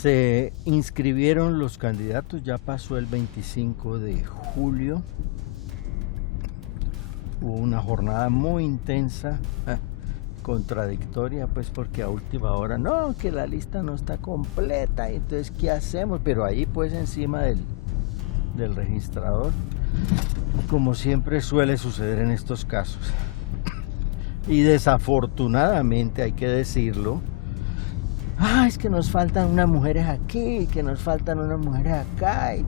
Se inscribieron los candidatos, ya pasó el 25 de julio. Hubo una jornada muy intensa, contradictoria, pues porque a última hora, no, que la lista no está completa, entonces ¿qué hacemos? Pero ahí pues encima del registrador, como siempre suele suceder en estos casos. Y desafortunadamente, hay que decirlo, es que nos faltan unas mujeres aquí, que nos faltan unas mujeres acá, y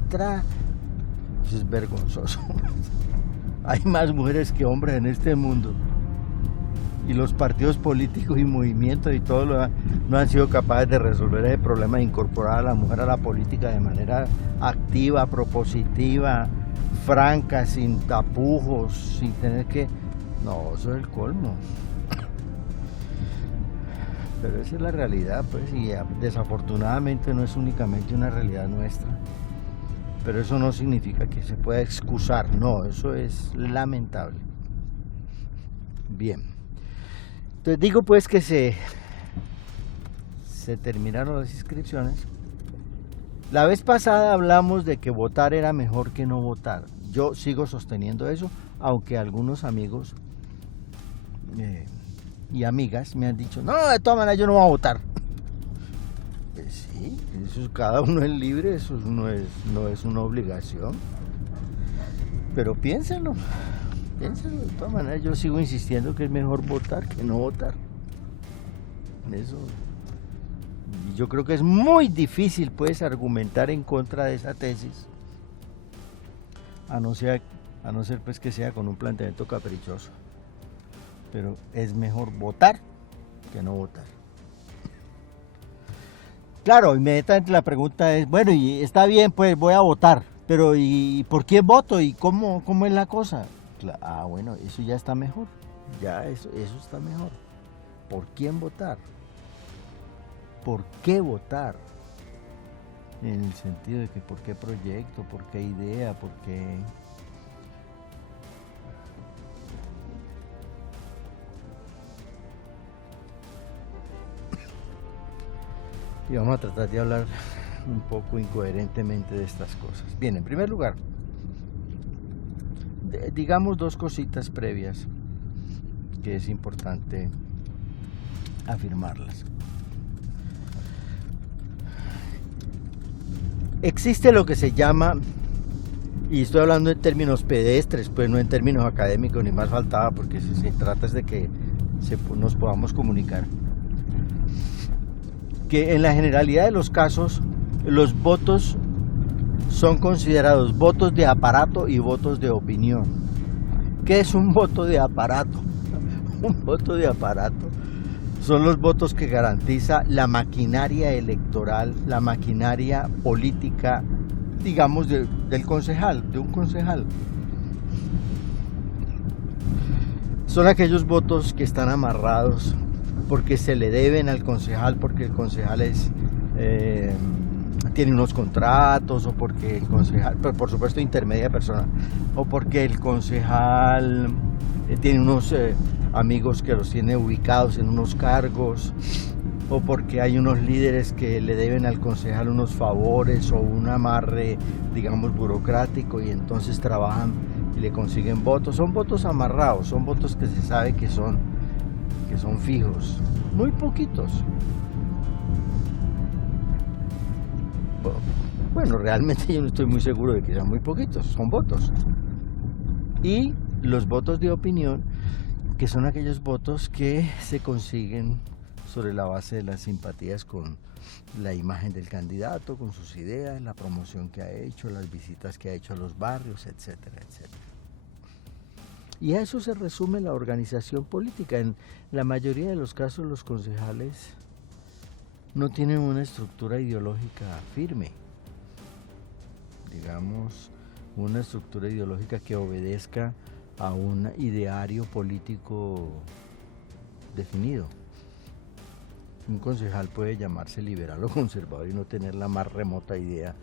Eso es vergonzoso. Hay más mujeres que hombres en este mundo. Y los partidos políticos y movimientos y todo no han sido capaces de resolver ese problema de incorporar a la mujer a la política de manera activa, propositiva, franca, sin tapujos, sin tener que... No, eso es el colmo. Pero esa es la realidad, pues, y desafortunadamente no es únicamente una realidad nuestra. Pero eso no significa que se pueda excusar, no, eso es lamentable. Bien. Entonces digo pues que se terminaron las inscripciones. La vez pasada hablamos de que votar era mejor que no votar. Yo sigo sosteniendo eso, aunque algunos amigos y amigas me han dicho, no, de todas maneras yo no voy a votar. Pues sí, eso cada uno es libre, eso no es una obligación. Pero piénsenlo. De todas maneras yo sigo insistiendo que es mejor votar que no votar. Eso. Y yo creo que es muy difícil pues argumentar en contra de esa tesis, a no ser pues que sea con un planteamiento caprichoso. Pero es mejor votar que no votar. Claro, inmediatamente la pregunta es, bueno, y está bien, pues voy a votar, pero ¿y por qué voto? ¿Y cómo es la cosa? Bueno, eso ya está mejor, ya eso está mejor. ¿Por quién votar? ¿Por qué votar? En el sentido de que por qué proyecto, por qué idea, por qué... Y vamos a tratar de hablar un poco incoherentemente de estas cosas. Bien, en primer lugar, digamos dos cositas previas que es importante afirmarlas. Existe lo que se llama, y estoy hablando en términos pedestres, pues no en términos académicos, ni más faltaba, porque se trata es de que nos podamos comunicar, que en la generalidad de los casos los votos son considerados votos de aparato y votos de opinión. ¿Qué es un voto de aparato? Un voto de aparato son los votos que garantiza la maquinaria electoral, la maquinaria política, digamos, de un concejal. Son aquellos votos que están amarrados porque se le deben al concejal, porque el concejal tiene unos contratos, o porque el concejal, pero por supuesto intermedia persona, o porque el concejal tiene unos amigos que los tiene ubicados en unos cargos, o porque hay unos líderes que le deben al concejal unos favores o un amarre, digamos, burocrático, y entonces trabajan y le consiguen votos. Son votos amarrados, son votos que se sabe que son fijos, muy poquitos. Bueno, realmente yo no estoy muy seguro de que sean muy poquitos, son votos. Y los votos de opinión, que son aquellos votos que se consiguen sobre la base de las simpatías con la imagen del candidato, con sus ideas, la promoción que ha hecho, las visitas que ha hecho a los barrios, etcétera, etcétera. Y a eso se resume la organización política. En la mayoría de los casos los concejales no tienen una estructura ideológica firme, digamos, una estructura ideológica que obedezca a un ideario político definido. Un concejal puede llamarse liberal o conservador y no tener la más remota idea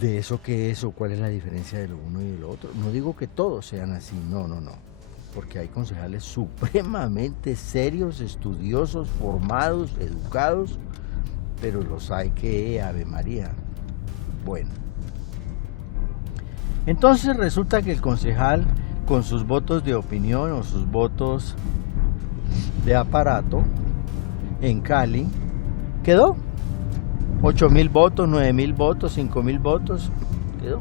de eso que es o cuál es la diferencia de lo uno y de lo otro. No digo que todos sean así, no, porque hay concejales supremamente serios, estudiosos, formados, educados, pero los hay que, Ave María. Bueno. Entonces resulta que el concejal, con sus votos de opinión o sus votos de aparato, en Cali, quedó. 8.000 votos, 9.000 votos, 5.000 votos, quedó.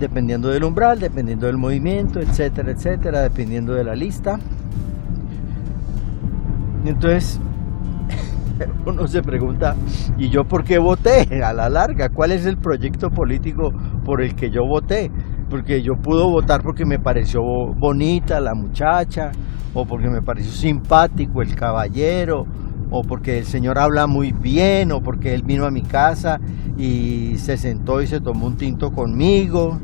Dependiendo del umbral, dependiendo del movimiento, etcétera, etcétera, dependiendo de la lista. Entonces, uno se pregunta, ¿y yo por qué voté? A la larga, ¿cuál es el proyecto político por el que yo voté? Porque yo puedo votar porque me pareció bonita la muchacha, o porque me pareció simpático el caballero, o porque el señor habla muy bien, o porque él vino a mi casa y se sentó y se tomó un tinto conmigo.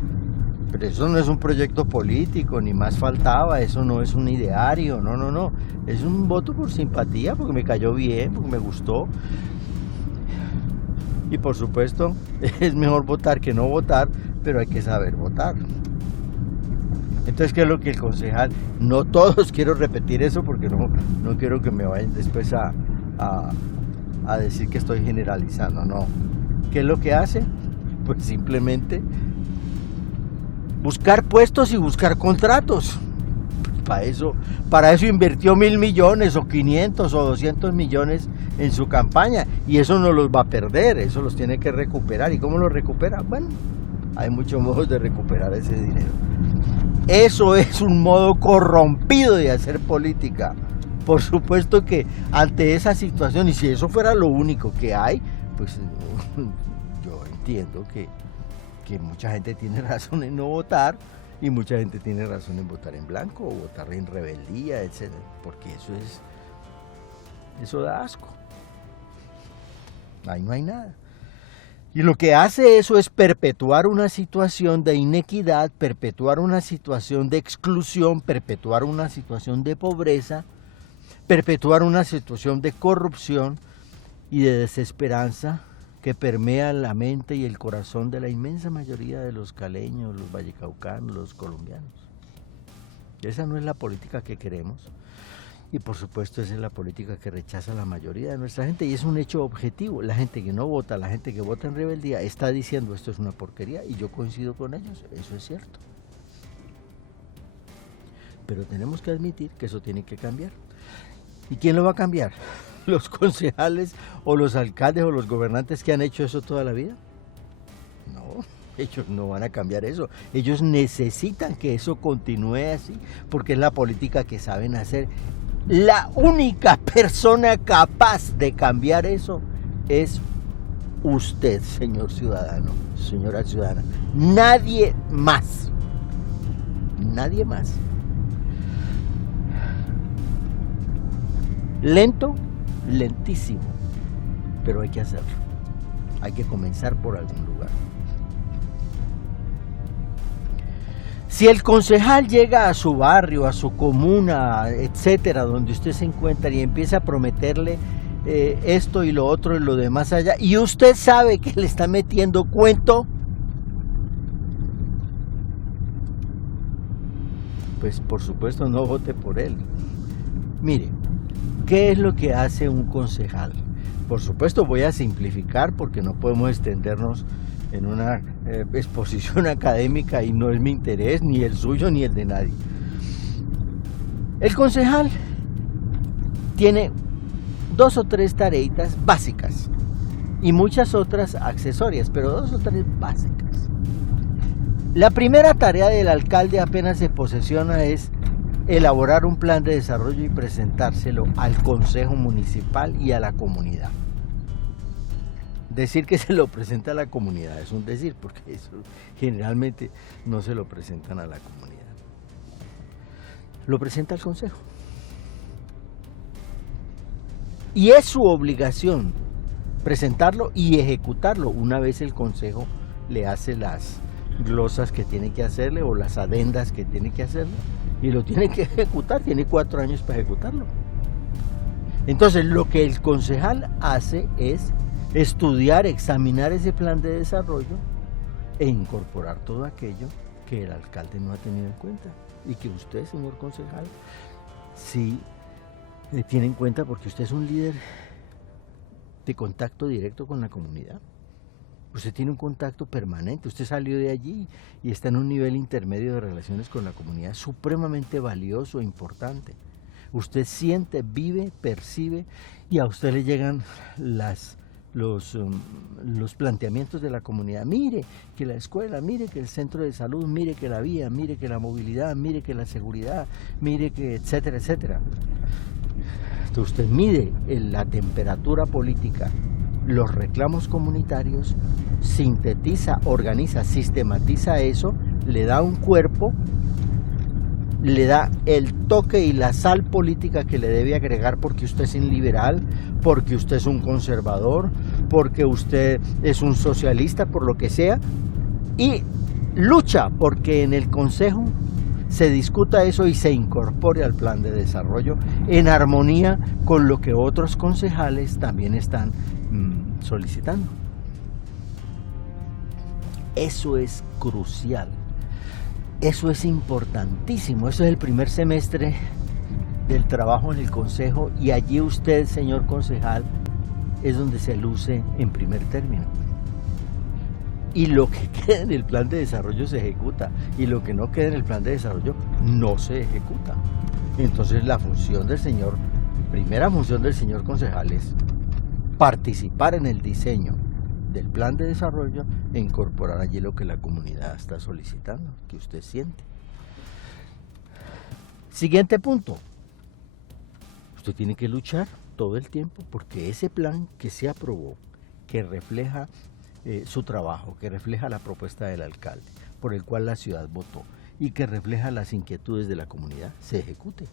Pero eso no es un proyecto político, ni más faltaba, eso no es un ideario, no. Es un voto por simpatía, porque me cayó bien, porque me gustó. Y por supuesto, es mejor votar que no votar, pero hay que saber votar. Entonces, ¿qué es lo que el concejal? No todos, quiero repetir eso porque no quiero que me vayan después a decir que estoy generalizando, no. ¿Qué es lo que hace? Pues simplemente buscar puestos y buscar contratos. Para eso invirtió 1.000 millones o 500 o 200 millones en su campaña, y eso no los va a perder, eso los tiene que recuperar. ¿Y cómo los recupera? Bueno, hay muchos modos de recuperar ese dinero. Eso es un modo corrompido de hacer política. Por supuesto que ante esa situación, y si eso fuera lo único que hay, pues yo entiendo que mucha gente tiene razón en no votar, y mucha gente tiene razón en votar en blanco o votar en rebeldía, etc. Porque eso da asco. Ahí no hay nada. Y lo que hace eso es perpetuar una situación de inequidad, perpetuar una situación de exclusión, perpetuar una situación de pobreza, perpetuar una situación de corrupción y de desesperanza que permea la mente y el corazón de la inmensa mayoría de los caleños, los vallecaucanos, los colombianos. Esa no es la política que queremos, y por supuesto esa es la política que rechaza la mayoría de nuestra gente, y es un hecho objetivo. La gente que no vota, la gente que vota en rebeldía, está diciendo esto es una porquería, y yo coincido con ellos, eso es cierto. Pero tenemos que admitir que eso tiene que cambiar. ¿Y quién lo va a cambiar? ¿Los concejales o los alcaldes o los gobernantes que han hecho eso toda la vida? No, ellos no van a cambiar eso. Ellos necesitan que eso continúe así, porque es la política que saben hacer. La única persona capaz de cambiar eso es usted, señor ciudadano, señora ciudadana. Nadie más. Nadie más. Lento, lentísimo, pero hay que hacerlo. Hay que comenzar por algún lugar. Si el concejal llega a su barrio, a su comuna, etcétera, donde usted se encuentra, y empieza a prometerle esto y lo otro y lo demás allá, y usted sabe que le está metiendo cuento, pues por supuesto no vote por él. Mire, ¿qué es lo que hace un concejal? Por supuesto voy a simplificar porque no podemos extendernos en una exposición académica, y no es mi interés, ni el suyo, ni el de nadie. El concejal tiene 2 o 3 tareitas básicas y muchas otras accesorias, pero 2 o 3 básicas. La primera tarea del alcalde apenas se posesiona es elaborar un plan de desarrollo y presentárselo al consejo municipal y a la comunidad. Decir que se lo presenta a la comunidad es un decir, porque eso generalmente no se lo presentan a la comunidad. Lo presenta al consejo. Y es su obligación presentarlo y ejecutarlo una vez el consejo le hace las glosas que tiene que hacerle o las adendas que tiene que hacerle, y lo tiene que ejecutar. Tiene 4 años para ejecutarlo. Entonces lo que el concejal hace es estudiar, examinar ese plan de desarrollo e incorporar todo aquello que el alcalde no ha tenido en cuenta, y que usted, señor concejal, sí tiene en cuenta, porque usted es un líder de contacto directo con la comunidad. Usted tiene un contacto permanente, usted salió de allí y está en un nivel intermedio de relaciones con la comunidad supremamente valioso e importante. Usted siente, vive, percibe y a usted le llegan los planteamientos de la comunidad. Mire que la escuela, mire que el centro de salud, mire que la vía, mire que la movilidad, mire que la seguridad, mire que etcétera, etcétera. Entonces usted mide la temperatura política, los reclamos comunitarios, sintetiza, organiza, sistematiza eso, le da un cuerpo, le da el toque y la sal política que le debe agregar porque usted es un liberal, porque usted es un conservador, porque usted es un socialista, por lo que sea, y lucha porque en el Consejo se discuta eso y se incorpore al plan de desarrollo en armonía con lo que otros concejales también están solicitando. Eso es crucial, eso es importantísimo, eso es el primer semestre del trabajo en el Consejo y allí usted, señor concejal, es donde se luce en primer término. Y lo que queda en el plan de desarrollo se ejecuta y lo que no queda en el plan de desarrollo no se ejecuta. Entonces la función del señor, primera función del señor concejal es participar en el diseño del plan de desarrollo e incorporar allí lo que la comunidad está solicitando, que usted siente. Siguiente punto. Usted tiene que luchar todo el tiempo porque ese plan que se aprobó, que refleja su trabajo, que refleja la propuesta del alcalde, por el cual la ciudad votó y que refleja las inquietudes de la comunidad, se ejecute.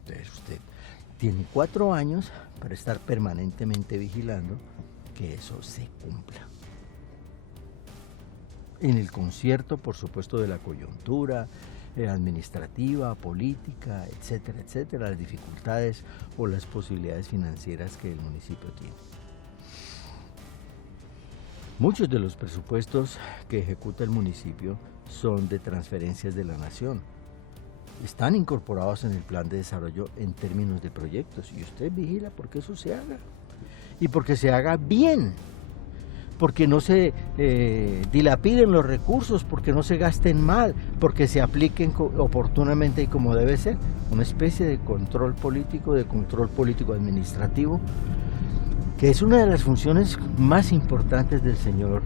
Entonces usted tiene 4 años para estar permanentemente vigilando que eso se cumpla. En el concierto, por supuesto, de la coyuntura administrativa, política, etcétera, etcétera, las dificultades o las posibilidades financieras que el municipio tiene. Muchos de los presupuestos que ejecuta el municipio son de transferencias de la nación. Están incorporados en el plan de desarrollo en términos de proyectos y usted vigila porque eso se haga y porque se haga bien, porque no se dilapiden los recursos, porque no se gasten mal, porque se apliquen oportunamente y como debe ser, una especie de control político administrativo, que es una de las funciones más importantes del señor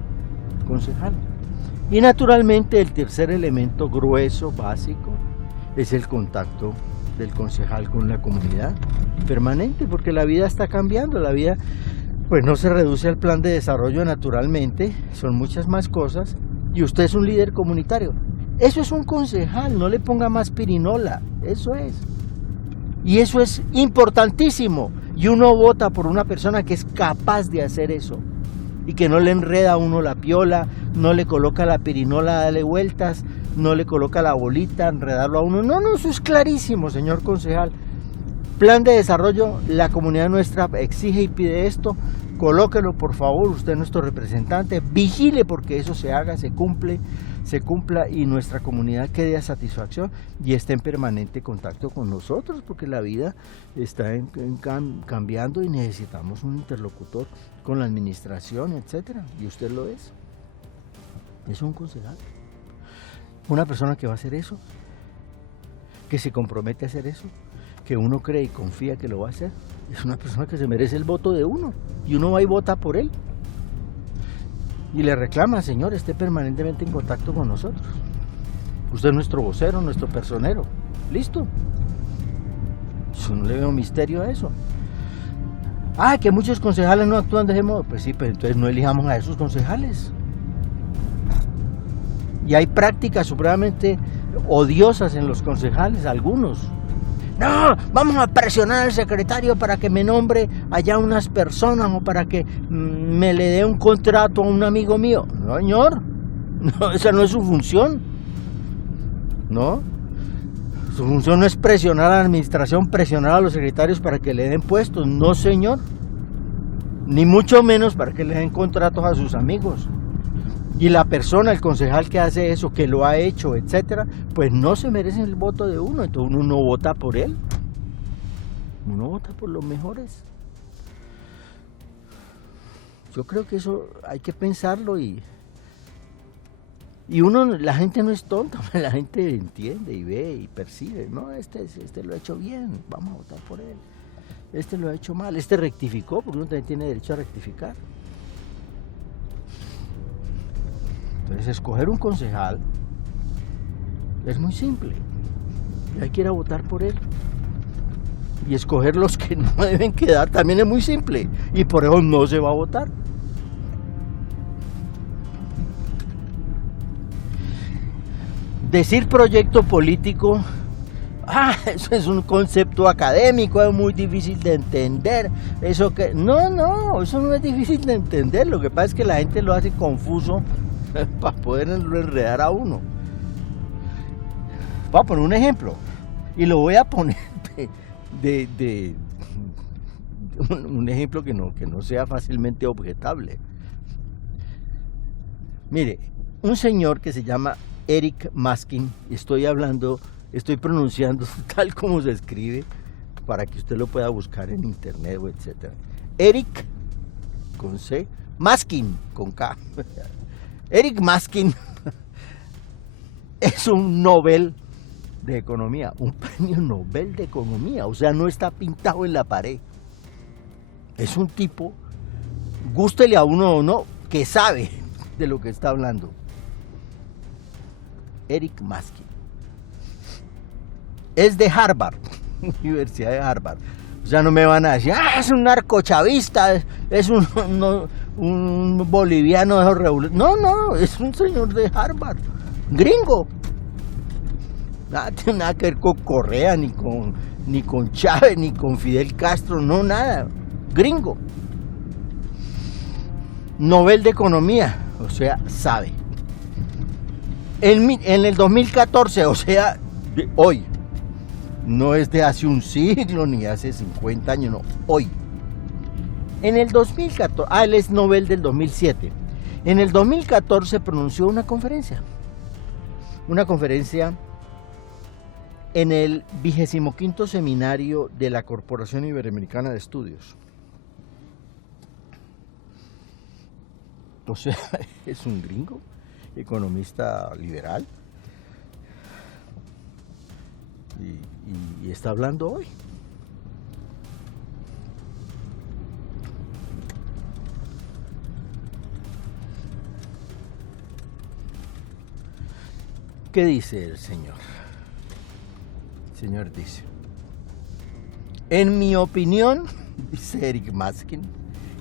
concejal. Y naturalmente el tercer elemento grueso, básico, es el contacto del concejal con la comunidad permanente, porque la vida está cambiando, la vida pues no se reduce al plan de desarrollo naturalmente, son muchas más cosas, y usted es un líder comunitario. Eso es un concejal, no le ponga más pirinola, eso es. Y eso es importantísimo, y uno vota por una persona que es capaz de hacer eso, y que no le enreda a uno la piola, no le coloca la pirinola a darle vueltas, no le coloca la bolita, enredarlo a uno. No, eso es clarísimo, señor concejal. Plan de desarrollo, la comunidad nuestra exige y pide esto, colóquelo por favor, usted es nuestro representante, vigile porque eso se haga, se cumpla y nuestra comunidad quede a satisfacción y esté en permanente contacto con nosotros, porque la vida está cambiando y necesitamos un interlocutor con la administración, etcétera, y usted lo es un concejal. Una persona que va a hacer eso, que se compromete a hacer eso, que uno cree y confía que lo va a hacer, es una persona que se merece el voto de uno, y uno va y vota por él. Y le reclama, señor, esté permanentemente en contacto con nosotros. Usted es nuestro vocero, nuestro personero. ¿Listo? Yo no le veo misterio a eso. Que muchos concejales no actúan de ese modo. Pues sí, pero entonces no elijamos a esos concejales. Y hay prácticas supremamente odiosas en los concejales, algunos. No, vamos a presionar al secretario para que me nombre allá unas personas o para que me le dé un contrato a un amigo mío. No, señor, no, esa no es su función. No, su función no es presionar a la administración, presionar a los secretarios para que le den puestos. No, señor, ni mucho menos para que le den contratos a sus amigos. Y la persona, el concejal que hace eso, que lo ha hecho, etcétera, pues no se merece el voto de uno, entonces uno no vota por él. Uno vota por los mejores. Yo creo que eso hay que pensarlo y la gente no es tonta, la gente entiende y ve y percibe, no, este lo ha hecho bien, vamos a votar por él. Este lo ha hecho mal, este rectificó, porque uno también tiene derecho a rectificar. Entonces, escoger un concejal es muy simple. Hay que ir a votar por él. Y escoger los que no deben quedar también es muy simple. Y por eso no se va a votar. Decir proyecto político, eso es un concepto académico, es muy difícil de entender. Eso que no, eso no es difícil de entender. Lo que pasa es que la gente lo hace confuso para poderlo enredar a uno. Voy a poner un ejemplo y lo voy a poner de un ejemplo que no sea fácilmente objetable. Mire, un señor que se llama Eric Maskin, estoy pronunciando tal como se escribe para que usted lo pueda buscar en internet o etcétera. Eric con C, Maskin con K. Eric Maskin es un Nobel de Economía, un premio Nobel de Economía, o sea, no está pintado en la pared. Es un tipo, gústele a uno o no, que sabe de lo que está hablando. Eric Maskin. Es de Harvard, Universidad de Harvard. O sea, no me van a decir, es un narcochavista, es un boliviano de revolución. No, es un señor de Harvard, gringo. Nada tiene nada que ver con Correa, ni con Chávez, ni con Fidel Castro, no, nada. Gringo. Nobel de Economía, o sea, sabe. En el 2014, o sea, de hoy, no es de hace un siglo ni hace 50 años, no, hoy. En el 2014, él es Nobel del 2007. En el 2014 pronunció una conferencia en el 25º seminario de la Corporación Iberoamericana de Estudios. O sea, es un gringo, economista liberal, y está hablando hoy. ¿Qué dice el señor? El señor dice, en mi opinión, dice Eric Maskin,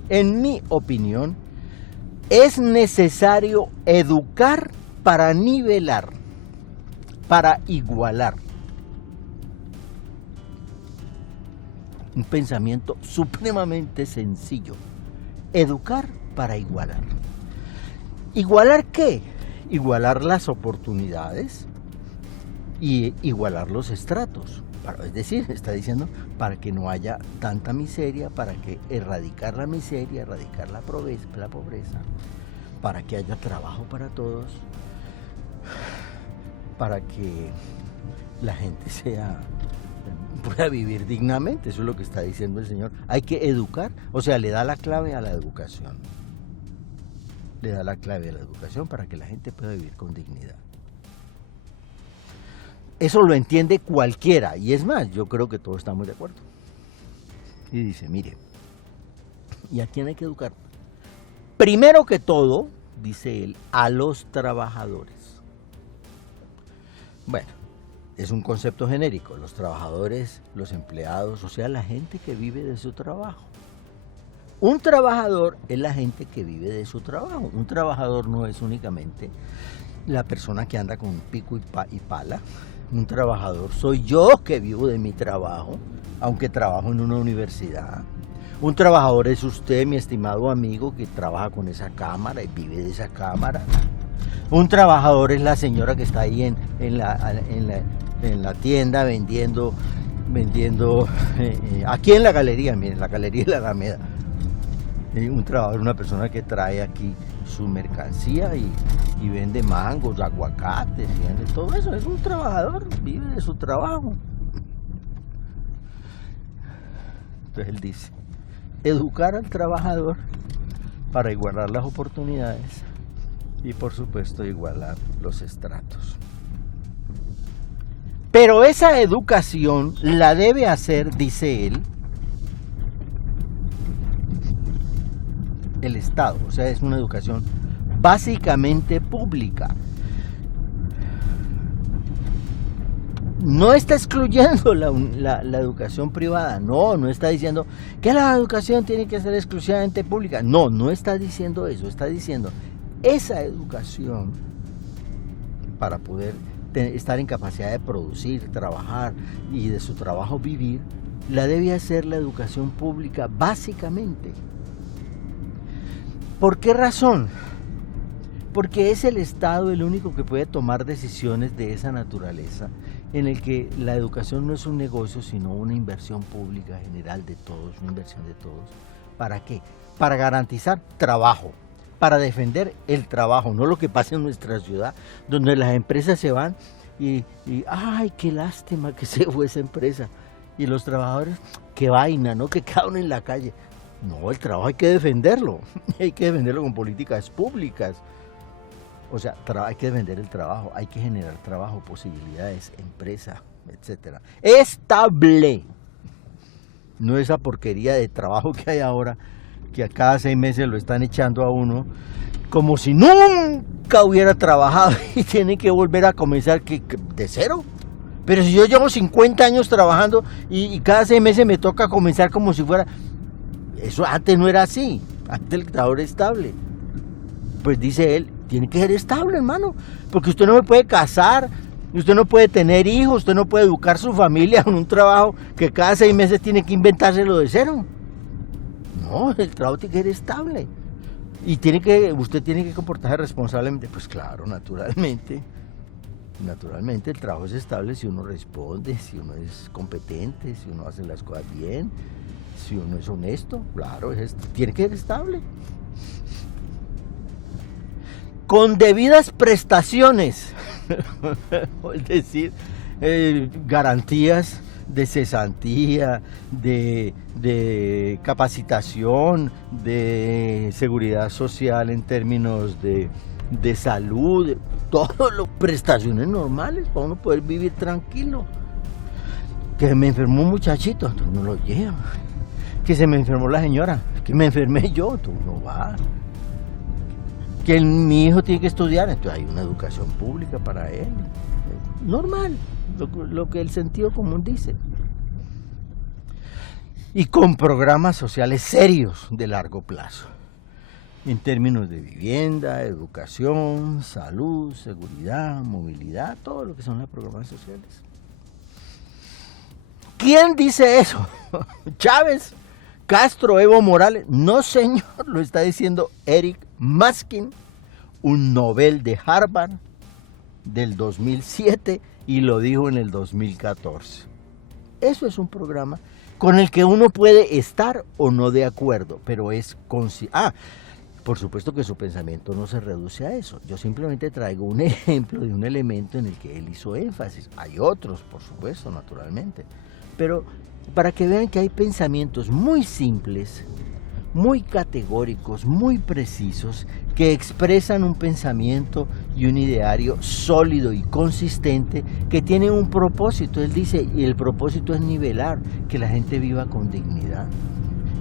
en mi opinión, es necesario educar para nivelar, para igualar. Un pensamiento supremamente sencillo. Educar para igualar. ¿Igualar qué? Igualar las oportunidades y igualar los estratos. Es decir, está diciendo para que no haya tanta miseria, para que erradicar la miseria, erradicar la pobreza, para que haya trabajo para todos, para que la gente pueda vivir dignamente. Eso es lo que está diciendo el señor. Hay que educar, o sea, le da la clave a la educación. Le da la clave a la educación para que la gente pueda vivir con dignidad. Eso lo entiende cualquiera, y es más, yo creo que todos estamos de acuerdo. Y dice, mire, ¿y a quién hay que educar? Primero que todo, dice él, a los trabajadores. Bueno, es un concepto genérico, los trabajadores, los empleados, o sea, la gente que vive de su trabajo. Un trabajador es la gente que vive de su trabajo. Un trabajador no es únicamente la persona que anda con pico y pala. Un trabajador soy yo que vivo de mi trabajo, aunque trabajo en una universidad. Un trabajador es usted, mi estimado amigo, que trabaja con esa cámara y vive de esa cámara. Un trabajador es la señora que está ahí en la tienda vendiendo aquí en la galería, miren, la galería de la Alameda. Un trabajador es una persona que trae aquí su mercancía y vende mangos, aguacates, y vende todo eso. Es un trabajador, vive de su trabajo. Entonces él dice, educar al trabajador para igualar las oportunidades y por supuesto igualar los estratos. Pero esa educación la debe hacer, dice él, el Estado. O sea, es una educación básicamente pública. No está excluyendo la educación privada, no está diciendo que la educación tiene que ser exclusivamente pública, no está diciendo eso, está diciendo esa educación para poder estar en capacidad de producir, trabajar y de su trabajo vivir, la debe hacer la educación pública básicamente. ¿Por qué razón? Porque es el Estado el único que puede tomar decisiones de esa naturaleza, en el que la educación no es un negocio, sino una inversión pública general de todos, una inversión de todos. ¿Para qué? Para garantizar trabajo, para defender el trabajo, no lo que pasa en nuestra ciudad, donde las empresas se van y ¡ay, qué lástima que se fue esa empresa! Y los trabajadores, ¡qué vaina!, ¿no? Que quedaron en la calle. No, el trabajo hay que defenderlo con políticas públicas. O sea, hay que defender el trabajo, hay que generar trabajo, posibilidades, empresa, etcétera. Estable. No esa porquería de trabajo que hay ahora, que a cada 6 meses lo están echando a uno, como si nunca hubiera trabajado y tiene que volver a comenzar de cero. Pero si yo llevo 50 años trabajando y cada 6 meses me toca comenzar como si fuera... Eso antes no era así, antes el trabajador era estable. Pues dice él, tiene que ser estable, hermano, porque usted no se puede casar, usted no puede tener hijos, usted no puede educar su familia con un trabajo que cada 6 meses tiene que inventárselo de cero. No, el trabajo tiene que ser estable. Y usted tiene que comportarse responsablemente. Pues claro, naturalmente el trabajo es estable si uno responde, si uno es competente, si uno hace las cosas bien, si uno es honesto, claro, tiene que ser estable. Con debidas prestaciones, es decir, garantías de cesantía, de capacitación, de seguridad social en términos de salud, todas las prestaciones normales para uno poder vivir tranquilo. Que me enfermó un muchachito, tú no lo llevas. Que se me enfermó la señora, que me enfermé yo, tú no vas. Que mi hijo tiene que estudiar, entonces hay una educación pública para él. Normal, lo que el sentido común dice. Y con programas sociales serios de largo plazo, en términos de vivienda, educación, salud, seguridad, movilidad, todo lo que son los programas sociales. ¿Quién dice eso? ¿Chávez? ¿Castro? ¿Evo Morales? No, señor, lo está diciendo Eric Maskin, un Nobel de Harvard del 2007, y lo dijo en el 2014. Eso es un programa con el que uno puede estar o no de acuerdo, pero es por supuesto que su pensamiento no se reduce a eso. Yo simplemente traigo un ejemplo de un elemento en el que él hizo énfasis. Hay otros, por supuesto, naturalmente, pero para que vean que hay pensamientos muy simples, muy categóricos, muy precisos, que expresan un pensamiento y un ideario sólido y consistente que tiene un propósito. Él dice, y el propósito es nivelar, que la gente viva con dignidad,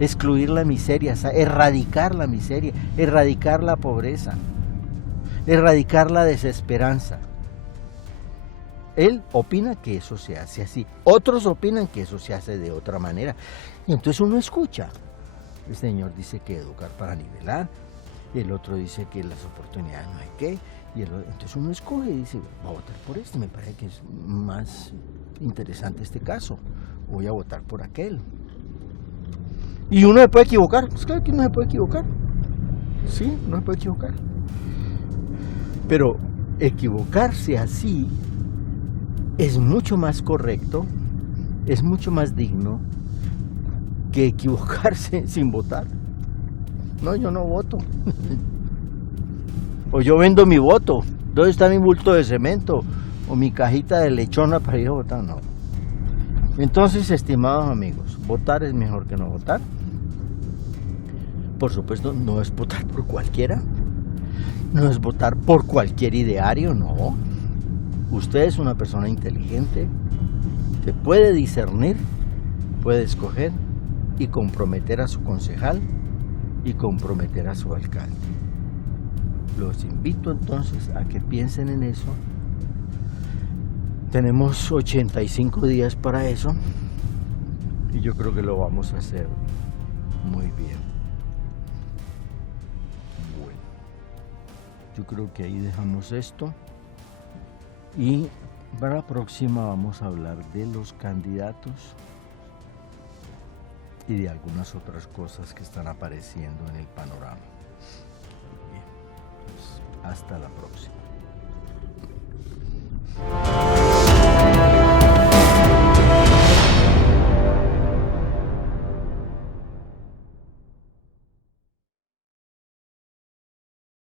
excluir la miseria, erradicar la miseria, erradicar la pobreza, erradicar la desesperanza. Él opina que eso se hace así, otros opinan que eso se hace de otra manera, y entonces uno escucha. El señor dice que educar para nivelar, el otro dice que las oportunidades no hay que, entonces uno escoge y dice, voy a votar por este, me parece que es más interesante este caso, voy a votar por aquel. Y uno se puede equivocar, pues claro que uno se puede equivocar, sí, uno se puede equivocar, pero equivocarse así es mucho más correcto, es mucho más digno que equivocarse sin votar. No, yo no voto. O yo vendo mi voto. ¿Dónde está mi bulto de cemento? O mi cajita de lechona para ir a votar. No. Entonces, estimados amigos, votar es mejor que no votar. por supuesto, no es votar por cualquiera, no es votar por cualquier ideario, no. Usted es una persona inteligente, que puede discernir, puede escoger y comprometer a su concejal y comprometer a su alcalde. Los invito entonces a que piensen en eso. Tenemos 85 días para eso y yo creo que lo vamos a hacer muy bien. Bueno, yo creo que ahí dejamos esto y para la próxima vamos a hablar de los candidatos y de algunas otras cosas que están apareciendo en el panorama. Bien, pues hasta la próxima.